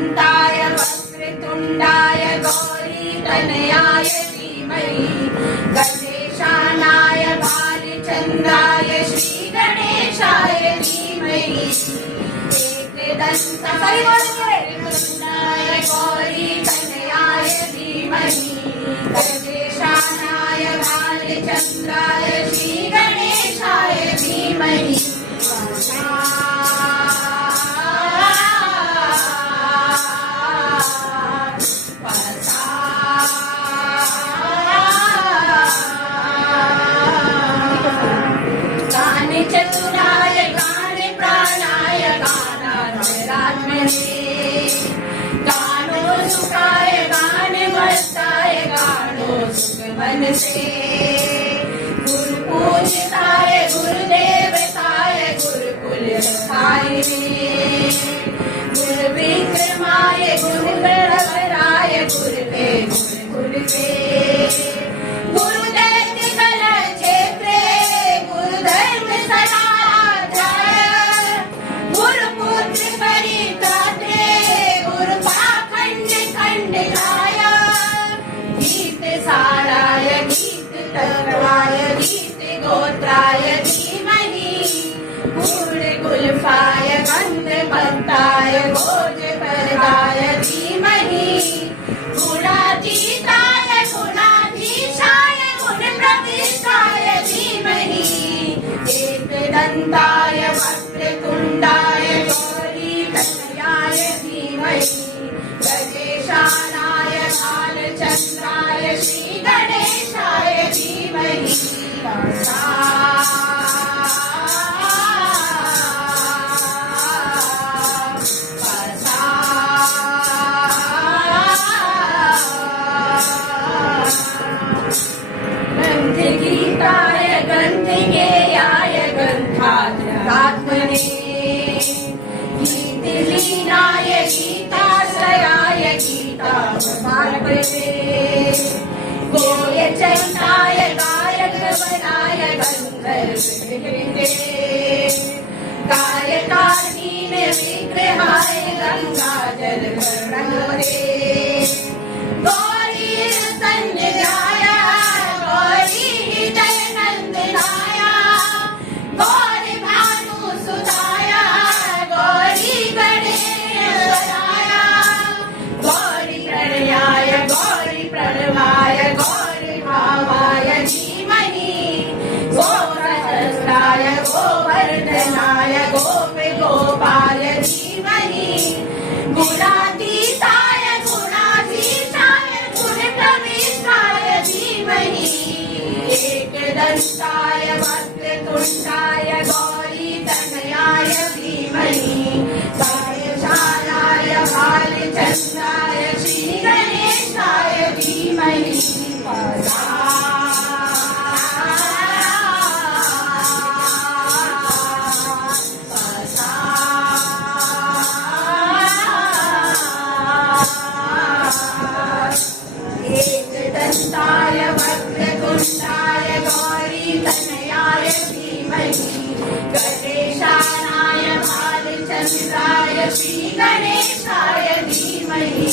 एकदन्ताय वक्रतुण्डाय गौरीतनयाय धीमहि गणेशानाय भालचन्द्राय श्रीगणेशाय धीमहि एकदन्ताय वक्रतुण्डाय गौरीतनयाय धीमहि गणेशानाय भालचन्द्राय श्रीगणेशाय धीमहि चतुराय गाने प्राणाय गानात्मने गानो सुखाय गाने मस्ताय गानो सुख मन से गुरु पूजिताय गुरुदेवताय गुरुकुल रसाय गुरु विक्रमाय गुरु गणवराय गुरु पे गुरु पे गोत्राय धीमहि गुलफाय गन्धपन्ताय भोजप्रदाय धीमहि गुणातीताय गुणाधीशाय गुणप्रविष्टाय धीमहि एकदन्ताय वक्रतुण्डाय गौरीतनयाय धीमहि गणेशानाय भालचन्द्राय श्रीगणेशाय धीमहि गन्धगीताय गन्धगेयाय गन्धात्मने गीतिलीनाय गीताश्रयाय गीतावतारपते गोयचन्दाय गायकवराय गन्धर्वकृते गायकार्णीन विग्रहाय गङ्गाजलवर्णवते गौरी संजयाय गौरी जयनन्दनाय गौरी भानुसुताय गौरी गणेश्वराय गौरी प्रणयाय गौरी प्रणवाय गौरी भावाय धीमहि गोसहस्राय गोवर्धनाय गोपाय धीमहि गुणातीताय गुणाधीशाय गुणप्रविष्टाय धीमहि एकदन्ताय वक्रतुण्डाय गौरीतनयाय धीमहि गणेशानाय भालचन्द्राय श्रीगणेशाय धीमहि एकदन्ताय वक्रतुण्डाय गौरीतनयाय धीमहि गणेशानाय भालचन्द्राय श्रीगणेशाय धीमहि